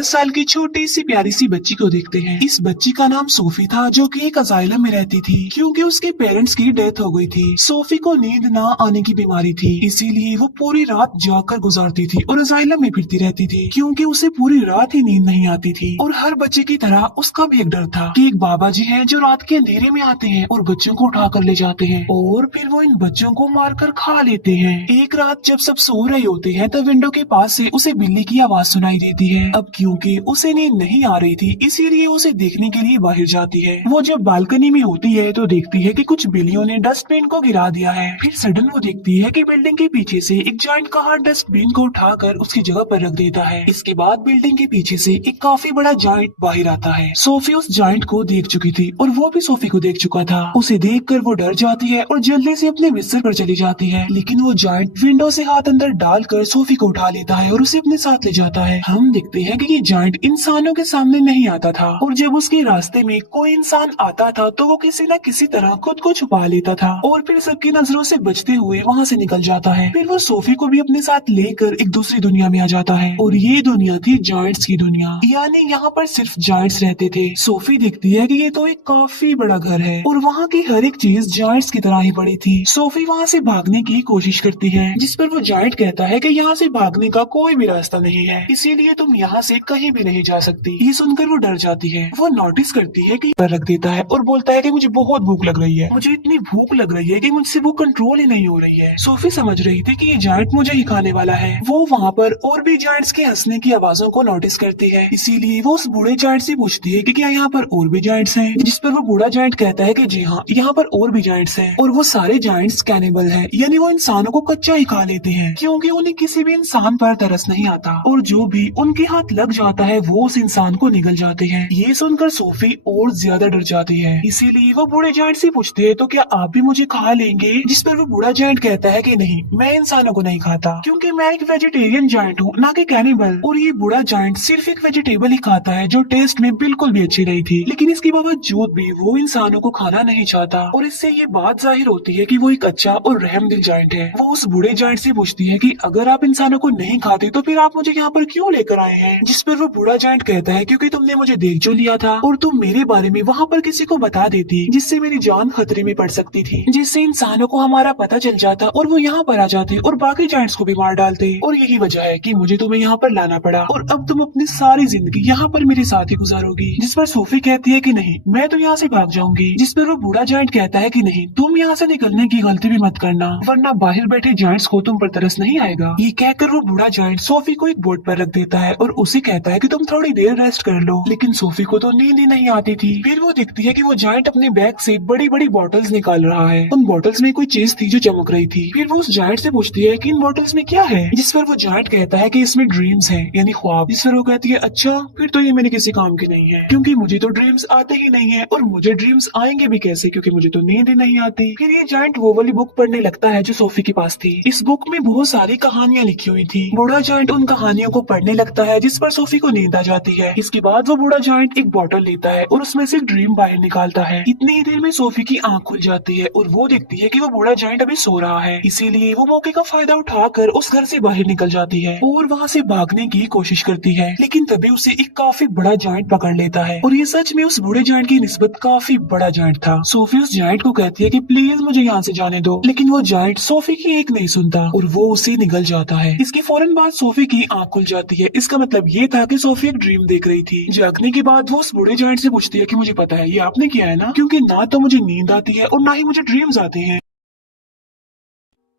10 साल की छोटी सी प्यारी सी बच्ची को देखते हैं। इस बच्ची का नाम सोफी था, जो कि एक असाइलम में रहती थी क्योंकि उसके पेरेंट्स की डेथ हो गई थी। सोफी को नींद ना आने की बीमारी थी, इसीलिए वो पूरी रात जागकर गुजारती थी और असाइलम में फिरती रहती थी क्योंकि उसे पूरी रात ही नींद नहीं आती थी। और हर बच्चे की तरह उसका भी एक डर था कि एक बाबा जी हैं जो रात के अंधेरे में आते हैं और बच्चों को उठा कर ले जाते हैं और फिर वो इन बच्चों को मारकर खा लेते हैं। एक रात जब सब सो रहे होते हैं तब विंडो के पास से उसे बिल्ली की आवाज सुनाई देती है। अब क्योंकि उसे नींद नहीं आ रही थी, इसीलिए उसे देखने के लिए बाहर जाती है। वो जब बालकनी में होती है तो देखती है कि कुछ बिल्लियों ने डस्टबिन को गिरा दिया है। फिर सडन वो देखती है कि बिल्डिंग के पीछे से एक जायंट कार डस्टबिन को उठाकर उसकी जगह पर रख देता है। इसके बाद बिल्डिंग के पीछे से एक काफी बड़ा जायंट बाहर आता है। सोफी उस जायंट को देख चुकी थी और वो भी सोफी को देख चुका था। उसे देखकर वो डर जाती है और जल्दी से अपने बिस्तर पर चली जाती है, लेकिन वो जायंट विंडो से हाथ अंदर डालकर सोफी को उठा लेता है और उसे अपने साथ ले जाता है। हम देखते हैं कि ये जायंट इंसानों के सामने नहीं आता था और जब उसके रास्ते में कोई इंसान आता था तो वो किसी न किसी तरह खुद को छुपा लेता था और फिर सबकी नजरों से बचते हुए वहाँ से निकल जाता है। फिर वो सोफी को भी अपने साथ लेकर एक दूसरी दुनिया में आ जाता है और ये दुनिया थी जायंट्स की दुनिया, यानी यहाँ पर सिर्फ जायंट्स रहते थे। सोफी देखती है कि ये तो एक काफी बड़ा घर है और वहाँ की हर एक चीज जायंट्स की तरह ही पड़ी थी। सोफी वहाँ से भागने की कोशिश करती है, जिस पर वो जायंट कहता है कि यहाँ से भागने का कोई भी रास्ता नहीं है, इसीलिए तुम यहाँ से कहीं भी नहीं जा सकती। ये सुनकर वो डर जाती है। वो नोटिस करती है कि पर रख देता है और बोलता है कि मुझे बहुत भूख लग रही है, मुझे इतनी भूख लग रही है कि मुझसे वो कंट्रोल ही नहीं हो रही है। सोफी समझ रही थी कि ये जायंट मुझे ही खाने वाला है। वो वहाँ पर और भी जायंट्स के हंसने की आवाजों को नोटिस करती है, इसीलिए वो उस बूढ़े जायंट से पूछती है कि क्या यहाँ पर और भी जायंट्स हैं, जिस पर वो बूढ़ा जायंट कहता है कि जी हाँ, यहाँ पर और भी जायंट्स हैं और वो सारे जायंट्स कैनिबल हैं, यानी वो इंसानों को कच्चा ही खा लेते हैं क्योंकि उन्हें किसी भी इंसान पर तरस नहीं आता और जो भी उनके हाथ लग जाता है वो उस इंसान को निगल जाते हैं। ये सुनकर सोफी और ज्यादा डर जाती है, इसीलिए वो बूढ़े जायंट से पूछती है तो क्या आप भी मुझे खा लेंगे, जिस पर वो बूढ़ा जायंट कहता है कि नहीं, मैं इंसानों को नहीं खाता क्योंकि मैं एक वेजिटेरियन जायंट हूँ, ना कि कैनिबल। और ये बूढ़ा जायंट सिर्फ एक वेजिटेबल ही खाता है जो टेस्ट में बिल्कुल भी अच्छी नहीं थी, लेकिन इसके बावजूद भी वो इंसानों को खाना नहीं चाहता और इससे ये बात जाहिर होती है कि वो एक अच्छा और रहमदिल जायंट है। वो उस बूढ़े जायंट से पूछती है कि अगर आप इंसानों को नहीं खाते तो फिर आप मुझे यहाँ पर क्यों लेकर आए हैं, जिस पर वो बूढ़ा जायंट कहता है क्योंकि तुमने मुझे देख जो लिया था और तुम मेरे बारे में वहाँ पर किसी को बता देती जिससे मेरी जान खतरे में पड़ सकती थी, जिससे इंसानों को हमारा पता चल जाता और वो यहाँ पर आ जाते और बाकी जायंट्स को भी मार डालते और यही वजह है कि मुझे तुम्हें यहाँ पर लाना पड़ा और अब तुम अपनी सारी जिंदगी यहाँ पर मेरे साथ ही गुजारोगी। जिस पर सोफी कहती है कि नहीं, मैं तो यहाँ से भाग जाऊंगी, जिस पर वो बूढ़ा जायंट कहता है कि नहीं, तुम यहाँ से निकलने की गलती भी मत करना वरना बाहर बैठे जायंट्स को तुम पर तरस नहीं आएगा। ये कहकर वो बूढ़ा जायंट सोफी को एक बोर्ड पर रख देता है और उसे कहता है कि तुम थोड़ी देर रेस्ट कर लो, लेकिन सोफी को तो नींद ही नहीं आती थी। फिर वो देखती है कि वो जायंट अपने बैग से बड़ी बड़ी बॉटल्स निकाल रहा है। उन बॉटल्स में कोई चीज थी जो चमक रही थी। फिर वो उस जायंट से पूछती है कि इन बॉटल्स में क्या है, जिस पर वो जायंट कहता है कि इसमें ड्रीम्स हैं, यानी ख्वाब। जिस पर वो कहती है अच्छा, फिर तो ये मेरे किसी काम की नहीं है क्योंकि मुझे तो ड्रीम्स आते ही नहीं है और मुझे ड्रीम्स आएंगे भी कैसे क्योंकि मुझे तो नींद ही नहीं आती। फिर ये जायंट वो वाली बुक पढ़ने लगता है जो सोफी के पास थी। इस बुक में बहुत सारी कहानियां लिखी हुई थी। बूढ़ा जायंट उन कहानियों को पढ़ने लगता है जिस पर सोफी को नींद आ जाती है। इसके बाद वो बूढ़ा जायंट एक बोतल लेता है और उसमें से एक ड्रीम बाहर निकालता है। इतनी ही देर में सोफी की आंख खुल जाती है और वो देखती है कि वो बूढ़ा जायंट अभी सो रहा है, इसीलिए वो मौके का फायदा उठाकर उस घर से बाहर निकल जाती है और वहाँ से भागने की कोशिश करती है, लेकिन तभी उसे एक काफी बड़ा जायंट पकड़ लेता है और ये सच में उस बूढ़े जायंट की निस्बत काफी बड़ा जायंट था। सोफी उस जायंट को कहती है कि प्लीज मुझे यहाँ से जाने दो, लेकिन वो जायंट सोफी की एक नहीं सुनता और वो उसे निगल जाता है। इसकी फौरन बाद सोफी की आंख खुल जाती है। इसका मतलब ये था कि सोफी एक ड्रीम देख रही थी। जागने के बाद वो उस बूढ़े जायंट से पूछती है कि मुझे पता है ये आपने किया है ना, क्योंकि ना तो मुझे नींद आती है और ना ही मुझे ड्रीम्स आते हैं,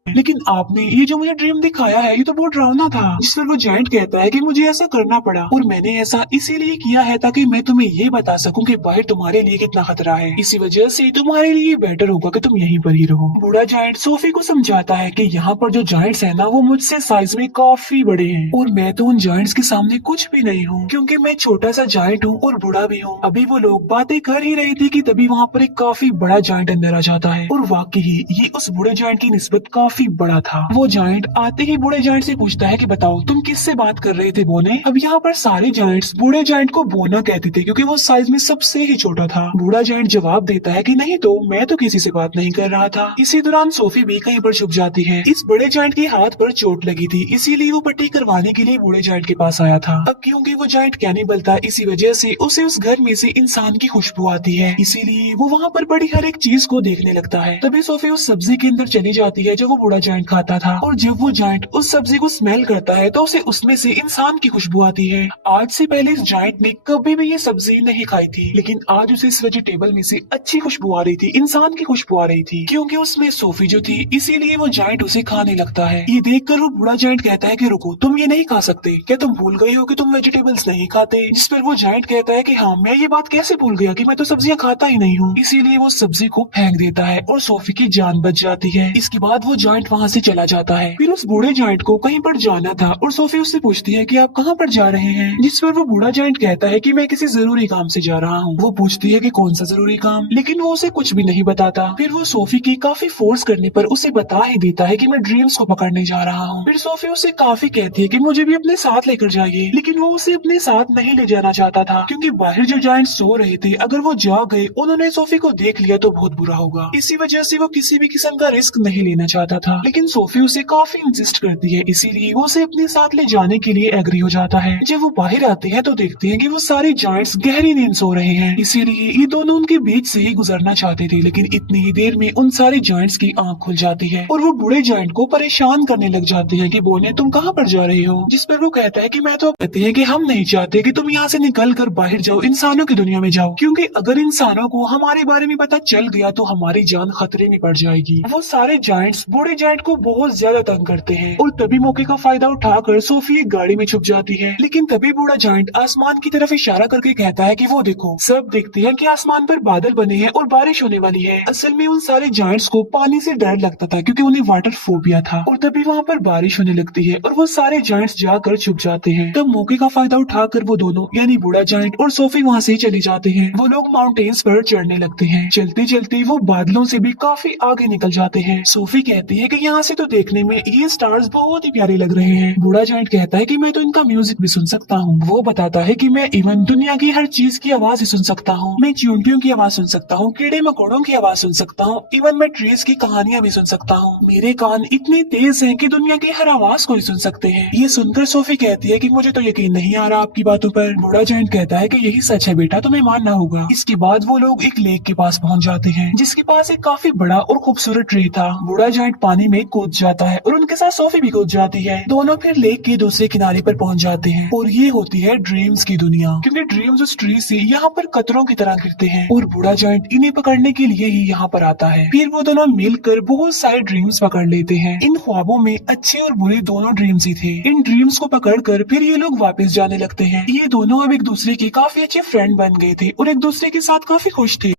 लेकिन आपने ये जो मुझे ड्रीम दिखाया है ये तो बहुत डरावना था। जिस पर वो जायंट कहता है कि मुझे ऐसा करना पड़ा और मैंने ऐसा इसीलिए किया है ताकि मैं तुम्हें ये बता सकूं कि बाहर तुम्हारे लिए कितना खतरा है, इसी वजह से तुम्हारे लिए बेटर होगा कि तुम यहीं पर ही रहो। बूढ़ा जायंट सोफी को समझाता है कि यहाँ पर जो जायंट्स है ना वो मुझसे साइज में काफी बड़े हैं और मैं तो उन जायंट्स के सामने कुछ भी नहीं हूँ क्योंकि मैं छोटा सा जायंट हूँ और बूढ़ा भी हूँ। अभी वो लोग बातें कर ही रही थी कि तभी वहाँ पर एक काफी बड़ा जायंट अंदर आ जाता है और वाकई ये उस बूढ़े जायंट की निस्बत काफी काफी बड़ा था। वो जायंट आते ही बूढ़े जायंट से पूछता है कि बताओ तुम किससे बात कर रहे थे बोने। अब यहाँ पर सारे जायंट्स बूढ़े जायंट को बोना कहते थे क्योंकि वो साइज में सबसे ही छोटा था। बूढ़ा जायंट जवाब देता है कि नहीं तो मैं तो किसी से बात नहीं कर रहा था। इसी दौरान सोफी भी कहीं पर छुप जाती है। इस बड़े जायंट के हाथ पर चोट लगी थी, इसीलिए वो पट्टी करवाने के लिए बूढ़े जायंट के पास आया था। अब क्योंकि वो जायंट कैनिबल था, इसी वजह से उसे उस घर में से इंसान की खुशबू आती है, इसीलिए वो वहाँ पर पड़ी हर एक चीज को देखने लगता है। तभी सोफी उस सब्जी के अंदर चली जाती है जो वो बूढ़ा जायंट खाता था, और जब वो जायंट उस सब्जी को स्मेल करता है तो उसे उसमें से इंसान की खुशबू आती है। आज से पहले इस जायंट ने कभी भी ये सब्जी नहीं खाई थी, लेकिन आज उसे इस वेजिटेबल में से अच्छी खुशबू आ रही थी, इंसान की खुशबू आ रही थी, क्योंकि उसमें सोफी जो थी, इसीलिए वो जायंट उसे खाने लगता है। ये देखकर वो बूढ़ा जायंट कहता है कि रुको, तुम ये नहीं खा सकते, क्या तुम भूल गए हो कि तुम वेजिटेबल्स नहीं खाते। जिस पर वो जायंट कहता है कि हाँ, मैं ये बात कैसे भूल गया कि मैं तो सब्जियां खाता ही नहीं हूँ। इसीलिए वो सब्जी को फेंक देता है और सोफी की जान बच जाती है। इसके बाद वो जायंट वहाँ से चला जाता है। फिर उस बूढ़े जायंट को कहीं पर जाना था और सोफी उससे पूछती है कि आप कहाँ पर जा रहे हैं। जिस पर वो बूढ़ा जायंट कहता है कि मैं किसी जरूरी काम से जा रहा हूँ। वो पूछती है कि कौन सा जरूरी काम, लेकिन वो उसे कुछ भी नहीं बताता। फिर वो सोफी की काफी फोर्स करने पर उसे बता ही देता है कि मैं ड्रीम्स को पकड़ने जा रहा हूँ। फिर सोफी उसे काफी कहती है कि मुझे भी अपने साथ लेकर जाइए, लेकिन वो उसे अपने साथ नहीं ले जाना चाहता था, क्योंकि बाहर जो जायंट सो रहे थे, अगर वो जाग गए, उन्होंने सोफी को देख लिया तो बहुत बुरा होगा। इसी वजह से वो किसी भी किस्म का रिस्क नहीं लेना चाहता था, लेकिन सोफी उसे काफी इंसिस्ट करती है, इसीलिए वो उसे अपने साथ ले जाने के लिए एग्री हो जाता है। जब वो बाहर आते हैं तो देखते हैं कि वो सारे जायंट्स गहरी नींद सो रहे हैं, इसीलिए ये दोनों उनके बीच से ही गुजरना चाहते थे, लेकिन इतनी ही देर में उन सारे जायंट्स की आंख खुल जाती है और वो बूढ़े जायंट को परेशान करने लग जाते हैं कि बोने तुम कहाँ पर जा रहे हो। जिस पर वो कहता है कि मैं तो कहते हैं कि हम नहीं चाहते कि तुम यहाँ से निकल कर बाहर जाओ, इंसानों की दुनिया में जाओ, क्योंकि अगर इंसानों को हमारे बारे में पता चल गया तो हमारी जान खतरे में पड़ जाएगी। वो सारे जायंट्स बूढ़े जायंट को बहुत ज्यादा तंग करते हैं और तभी मौके का फायदा उठाकर सोफी एक गाड़ी में छुप जाती है। लेकिन तभी बूढ़ा जायंट आसमान की तरफ इशारा करके कहता है कि वो देखो, सब देखते हैं कि आसमान पर बादल बने हैं और बारिश होने वाली है। असल में उन सारे जायंट्स को पानी से डर लगता था क्योंकि उन्हें वाटर फोबिया था, और तभी वहाँ पर बारिश होने लगती है और वो सारे जायंट्स जाकर छुप जाते हैं। तब मौके का फायदा उठाकर वो दोनों यानी बूढ़ा जायंट और सोफी वहाँ से चले जाते हैं। वो लोग माउंटेन्स पर चढ़ने लगते हैं। चलते चलते वो बादलों से भी काफी आगे निकल जाते हैं। सोफी कहती है कि यहाँ से तो देखने में ये स्टार्स बहुत ही प्यारे लग रहे हैं। बूढ़ा जायंट कहता है कि मैं तो इनका म्यूजिक भी सुन सकता हूँ। वो बताता है कि मैं इवन दुनिया की हर चीज की आवाज ही सुन सकता हूँ। मैं चींटियों की आवाज सुन सकता हूँ, कीड़े मकोड़ों की आवाज सुन सकता हूँ, इवन मैं ट्रीज की कहानियाँ भी सुन सकता हूँ। मेरे कान इतने तेज हैं कि दुनिया की हर आवाज को ही सुन सकते हैं। ये सुनकर सोफी कहती है कि मुझे तो यकीन नहीं आ रहा आपकी बातों पर। बूढ़ा जायंट कहता है कि यही सच है बेटा, तुम्हें मानना होगा। इसके बाद वो लोग एक लेक के पास पहुंच जाते हैं, जिसके पास एक काफी बड़ा और खूबसूरत ट्री था। बूढ़ा जायंट पानी में कूद जाता है और उनके साथ सोफी भी कूद जाती है। दोनों फिर लेक के दूसरे किनारे पर पहुंच जाते हैं और ये होती है ड्रीम्स की दुनिया, क्योंकि ड्रीम्स उस ट्री से यहाँ पर कतरों की तरह गिरते हैं और बूढ़ा जायंट इन्हें पकड़ने के लिए ही यहाँ पर आता है। फिर वो दोनों मिलकर बहुत सारे ड्रीम्स पकड़ लेते हैं। इन ख्वाबों में अच्छे और बुरे दोनों ड्रीम्स ही थे। इन ड्रीम्स को पकड़कर फिर ये लोग वापस जाने लगते हैं। ये दोनों अब एक दूसरे के काफी अच्छे फ्रेंड बन गए थे और एक दूसरे के साथ काफी खुश थे।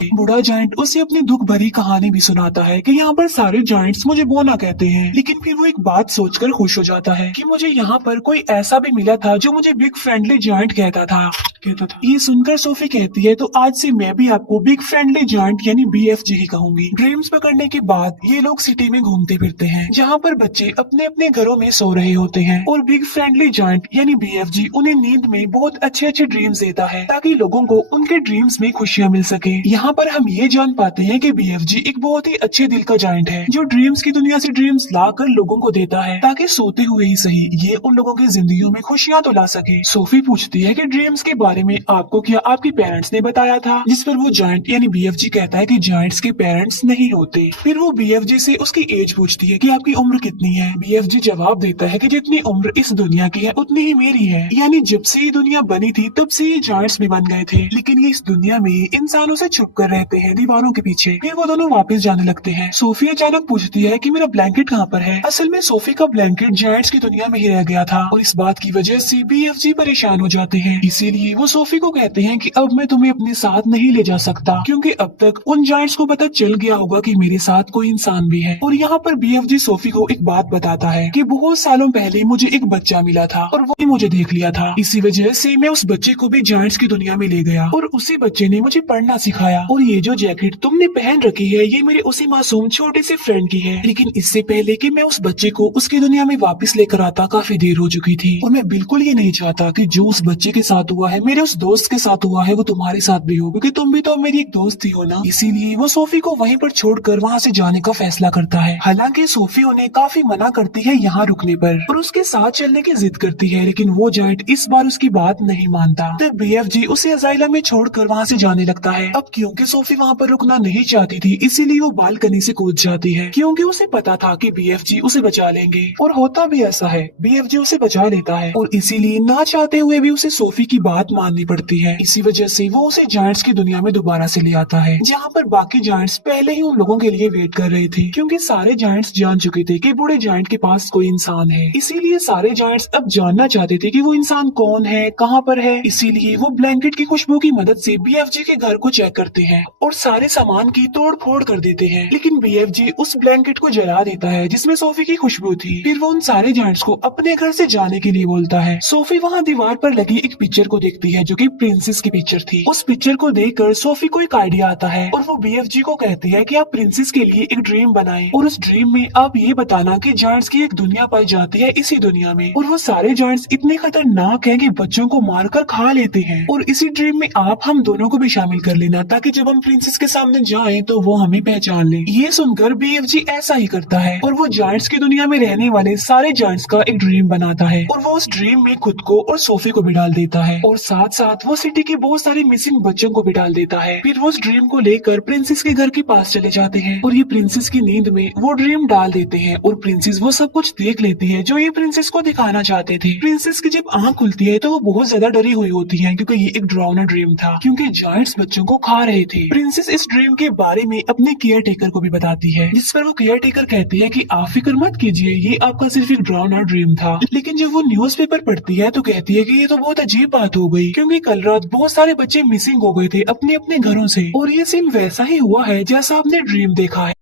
बूढ़ा जायंट उसे अपनी दुख भरी कहानी भी सुनाता है कि यहाँ पर सारे जायंट्स मुझे बोना कहते हैं, लेकिन फिर वो एक बात सोचकर खुश हो जाता है कि मुझे यहाँ पर कोई ऐसा भी मिला था जो मुझे बिग फ्रेंडली जायंट कहता था। ये सुनकर सोफी कहती है तो आज से मैं भी आपको बिग फ्रेंडली जायंट यानी BFG ही कहूंगी। ड्रीम्स पकड़ने के बाद ये लोग सिटी में घूमते फिरते हैं, जहाँ पर बच्चे अपने अपने घरों में सो रहे होते हैं और बिग फ्रेंडली जायंट यानी BFG उन्हें नींद में बहुत अच्छे अच्छे ड्रीम्स देता है ताकि लोगों को उनके ड्रीम्स में खुशियाँ मिल सके। यहाँ पर हम ये जान पाते हैं कि BFG एक बहुत ही अच्छे दिल का जायंट है जो ड्रीम्स की दुनिया से ड्रीम्स लाकर लोगों को देता है ताकि सोते हुए ही सही ये उन लोगों की जिंदगियों में खुशियाँ तो ला सके। सोफी पूछती है कि ड्रीम्स के बारे में आपको क्या आपके पेरेंट्स ने बताया था, जिस पर वो जायंट यानी BFG कहता है कि जायंट्स के पेरेंट्स नहीं होते। फिर वो BFG से उसकी एज पूछती है कि आपकी उम्र कितनी है। BFG जवाब देता है कि जितनी उम्र इस दुनिया की है उतनी ही मेरी है, यानी जब से ये दुनिया बनी थी तब से ये जायंट्स भी बन गए थे, लेकिन ये इस दुनिया में इंसानों से छुप कर रहते हैं दीवारों के पीछे। फिर वो दोनों वापस जाने लगते हैं। सोफी अचानक पूछती है कि मेरा ब्लैंकेट कहाँ पर है। असल में सोफी का ब्लैंकेट जायंट्स की दुनिया में ही रह गया था और इस बात की वजह से BFG परेशान हो जाते हैं। इसीलिए वो सोफी को कहते हैं कि अब मैं तुम्हें अपने साथ नहीं ले जा सकता, क्योंकि अब तक उन जायंट्स को पता चल गया होगा कि मेरे साथ कोई इंसान भी है। और यहाँ पर BFG सोफी को एक बात बताता है कि बहुत सालों पहले मुझे एक बच्चा मिला था और वो मुझे देख लिया था। इसी वजह से मैं उस बच्चे को भी जायंट्स की दुनिया में ले गया और उसी बच्चे ने मुझे पढ़ना सिखाया और ये जो जैकेट तुमने पहन रखी है ये मेरे उसी मासूम छोटे से फ्रेंड की है, लेकिन इससे पहले कि मैं उस बच्चे को उसकी दुनिया में वापस लेकर आता काफी देर हो चुकी थी और मैं बिल्कुल ये नहीं चाहता कि जो उस बच्चे के साथ हुआ है मेरे उस दोस्त के साथ हुआ है वो तुम्हारे साथ भी हो, क्योंकि तुम भी तो मेरी एक दोस्त ही हो ना। इसीलिए वो सोफी को वहीं पर छोड़कर वहाँ से जाने का फैसला करता है। हालांकि सोफी उन्हें काफी मना करती है यहाँ रुकने पर और उसके साथ चलने की जिद करती है, लेकिन वो जायंट इस बार उसकी बात नहीं मानता। तब बीएफजी उसे अजाइला में छोड़कर वहाँ से जाने लगता है। अब क्योंकि सोफी वहाँ पर रुकना नहीं चाहती थी इसीलिए वो बालकनी से कूद जाती है, क्योंकि उसे पता था कि बीएफजी उसे बचा लेंगे और होता भी ऐसा है, बीएफजी उसे बचा लेता है और इसीलिए ना चाहते हुए भी उसे सोफी की बात माननी पड़ती है। इसी वजह से वो उसे जायंट्स की दुनिया में दोबारा से ले आता है, जहाँ पर बाकी जायंट्स पहले ही उन लोगों के लिए वेट कर रहे थे, क्योंकि सारे जायंट्स जान चुके थे कि बूढ़े जायंट के पास कोई इंसान है। इसीलिए सारे जायंट्स अब जानना चाहते थे कि वो इंसान कौन है, कहाँ पर है। इसीलिए वो ब्लैंकेट की खुशबू की मदद से बीएफजी के घर को चेक करते हैं और सारे सामान की तोड़ फोड़ कर देते हैं, लेकिन बीएफजी उस ब्लैंकेट को जला देता है जिसमें सोफी की खुशबू थी। फिर वो उन सारे जायंट्स को अपने घर से जाने के लिए बोलता है। सोफी वहाँ दीवार पर लगी एक पिक्चर को देखती है जो कि प्रिंसेस की पिक्चर थी। उस पिक्चर को देखकर सोफी को एक आइडिया आता है और वो बीएफजी को कहती है कि आप प्रिंसेस के लिए एक ड्रीम बनाएं और उस ड्रीम में आप ये बताना कि जायंट्स की एक दुनिया पाई जाती है इसी दुनिया में और वो सारे जायंट्स इतने खतरनाक हैं कि बच्चों को मारकर खा लेते हैं और इसी ड्रीम में आप हम दोनों को भी शामिल कर लेना ताकि जब हम प्रिंसेस के सामने जाएं तो वो हमें पहचान ले। ये सुनकर बीएफजी ऐसा ही करता है और वो जायंट्स की दुनिया में रहने वाले सारे जायंट्स का एक ड्रीम बनाता है और वो उस ड्रीम में खुद को और सोफी को भी डाल देता है और साथ साथ वो सिटी के बहुत सारे मिसिंग बच्चों को भी डाल देता है। फिर वो उस ड्रीम को लेकर प्रिंसेस के घर के पास चले जाते हैं और ये प्रिंसेस की नींद में वो ड्रीम डाल देते हैं और प्रिंसेस वो सब कुछ देख लेती है जो ये प्रिंसेस को दिखाना चाहते थे। प्रिंसेस की जब आँख खुलती है तो वो बहुत ज्यादा डरी हुई होती है, क्योंकि ये एक डरावना ड्रीम था, क्योंकि जायंट्स बच्चों को खा रहे थे। प्रिंसेस इस ड्रीम के बारे में अपने केयर टेकर को भी बताती है, जिस पर वो केयर टेकर कहती है कि आप फिक्र मत कीजिए, ये आपका सिर्फ एक डरावना ड्रीम था। लेकिन जब वो न्यूज़पेपर पढ़ती है तो कहती है कि ये तो बहुत अजीब बात हो गई, क्योंकि कल रात बहुत सारे बच्चे मिसिंग हो गए थे अपने अपने घरों से और ये सीन वैसा ही हुआ है जैसा आपने ड्रीम देखा है।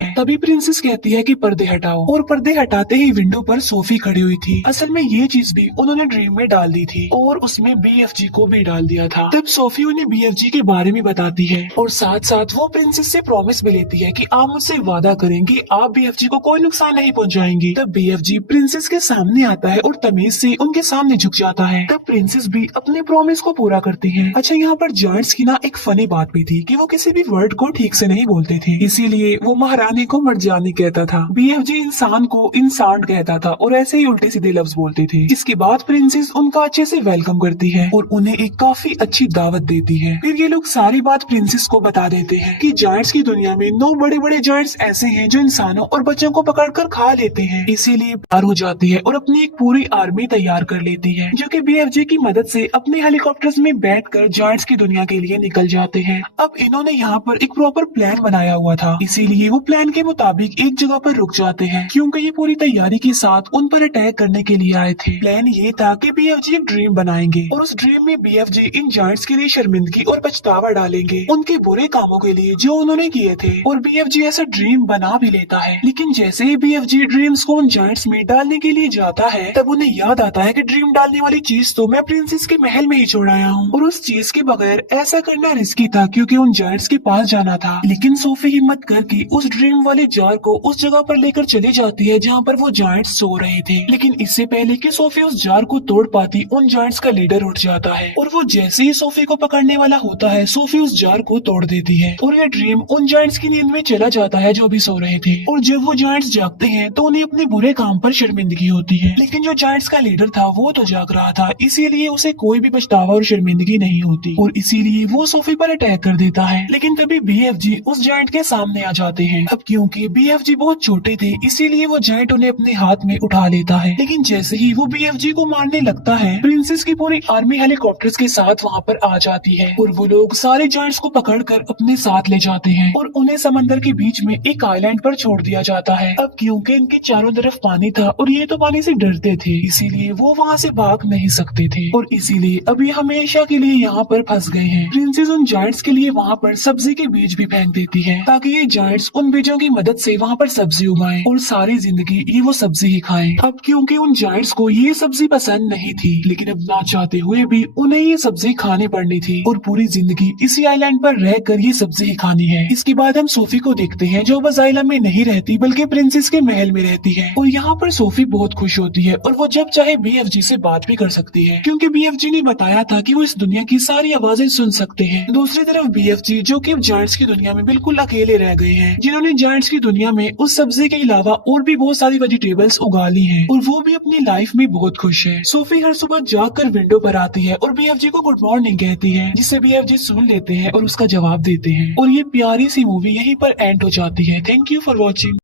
तभी प्रिंसेस कहती है कि पर्दे हटाओ और पर्दे हटाते ही विंडो पर सोफी खड़ी हुई थी। असल में ये चीज भी उन्होंने ड्रीम में डाल दी थी और उसमें बीएफजी को भी डाल दिया था। तब सोफी उन्हें बीएफजी के बारे में बताती है और साथ साथ वो प्रिंसेस से प्रॉमिस भी लेती है कि आप मुझसे वादा करेंगे आप बीएफजी को कोई नुकसान नहीं पहुंचाएंगे। तब बीएफजी प्रिंसेस के सामने आता है और तमीज से उनके सामने झुक जाता है। तब प्रिंसेस भी अपने प्रॉमिस को पूरा करती है। अच्छा, यहाँ पर जायंट्स की ना एक फनी बात भी थी कि वो किसी भी वर्ड को ठीक से नहीं बोलते थे, इसीलिए वो महारानी को मर्जानी कहता था, बीएफजी इंसान को इंसान कहता था और ऐसे ही उल्टे सीधे लफ्ज बोलते थे। इसके बाद प्रिंसेस उनका अच्छे से वेलकम करती है और उन्हें एक काफी अच्छी दावत देती है। फिर ये लोग सारी बात प्रिंसेस को बता देते हैं कि जायंट्स की दुनिया में 9 बड़े बड़े जायंट्स ऐसे हैं जो इंसानों और बच्चों को पकड़कर खा लेते हैं। इसीलिए पार हो जाती है और अपनी एक पूरी आर्मी तैयार कर लेती है, जो कि बीएफजी की मदद से अपने हेलीकॉप्टर्स में बैठकर जायंट्स की दुनिया के लिए निकल जाते हैं। अब इन्होंने यहाँ पर एक प्रॉपर प्लान बनाया हुआ था, इसीलिए वो प्लान के मुताबिक एक जगह पर रुक जाते हैं, क्योंकि ये पूरी तैयारी के साथ उन पर अटैक करने के लिए आए थे। प्लान ये था कि बीएफजी एक ड्रीम बनाएंगे और उस ड्रीम में बीएफजी इन जायंट्स के लिए शर्मिंदगी और पछतावा डालेंगे उनके बुरे कामों के लिए जो उन्होंने किए थे। और बीएफजी ऐसा ड्रीम बना भी लेता है, लेकिन जैसे ही बीएफजी ड्रीम्स को उन जायंट्स में डालने के लिए जाता है तब उन्हें याद आता है कि ड्रीम डालने वाली चीज तो मैं प्रिंसेस के महल में ही छोड़ आया हूँ और उस चीज के बगैर ऐसा करना रिस्की था, क्योंकि उन जायंट्स के पास जाना था। लेकिन सोफी हिम्मत करके उस ड्रीम वाले जार को उस जगह पर लेकर चली जाती है जहाँ पर वो जायंट्स सो रहे थे। लेकिन इससे पहले कि सोफी उस जार को तोड़ पाती, उन जायंट्स का लीडर उठ जाता है और वो जैसे ही सोफी को पकड़ने वाला होता है सोफी उस जार को तोड़ देती है और ये ड्रीम उन जायंट्स की नींद में चला जाता है जो भी सो रहे थे। और जब वो जायंट्स जागते हैं तो उन्हें अपने बुरे काम पर शर्मिंदगी होती है, लेकिन जो जायंट्स का लीडर था वो तो जाग रहा था, इसीलिए उसे कोई भी पछतावा और शर्मिंदगी नहीं होती और इसीलिए वो सोफी पर अटैक कर देता है। लेकिन तभी बीएफजी उस जायंट के सामने आ जाते हैं। अब क्योंकि बीएफजी बहुत छोटे थे इसीलिए वो जायंट उन्हें अपने हाथ में उठा लेता है, लेकिन जैसे ही वो बीएफजी को मारने लगता है प्रिंसेस की पूरी आर्मी हेलीकॉप्टर्स के साथ वहाँ पर आ जाती है और वो लोग सारे जायंट्स को पकड़कर अपने साथ ले जाते हैं और उन्हें समंदर के बीच में एक आइलैंड पर छोड़ दिया जाता है। अब क्योंकि इनके चारों तरफ पानी था और ये तो पानी से डरते थे, इसीलिए वो वहाँ से भाग नहीं सकते थे और इसीलिए अब ये हमेशा के लिए यहाँ पर फंस गए हैं। प्रिंसेस उन जायंट्स के लिए वहाँ पर सब्जी के बीज भी फेंक देती है ताकि ये जायंट्स उन बीजों की मदद से वहाँ पर सब्जी उगाएं और सारी जिंदगी ये वो सब्जी ही खाएं। अब क्योंकि उन जायंट्स को ये सब्जी पसंद नहीं थी, लेकिन अब ना चाहते हुए भी उन्हें ये सब्जी खानी पड़नी थी और पूरी जिंदगी इसी आइलैंड पर रहकर ये सब्जी ही खानी है। इसके बाद हम सोफी को देखते हैं जो बस आइलैंड में नहीं रहती बल्कि प्रिंसेस के महल में रहती है और यहाँ पर सोफी बहुत खुश होती है और वो जब चाहे BFG से बात भी कर सकती है क्योंकि BFG ने बताया था कि वो इस दुनिया की सारी आवाजें सुन सकते हैं। दूसरी तरफ BFG जो कि अब जायंट्स की दुनिया में बिल्कुल अकेले रह गए हैं, जिन्होंने जायंट्स की दुनिया में उस सब्जी के अलावा और भी बहुत सारी वेजिटेबल्स उगा ली हैं और वो भी अपनी लाइफ में बहुत खुश है। सोफी हर सुबह जाकर विंडो पर आती है और BFG को गुड मॉर्निंग कहती है, जिससे BFG सुन लेते हैं और उसका जवाब देते हैं और ये प्यारी सी मूवी यहीं पर एंड हो जाती है। Thank you for watching.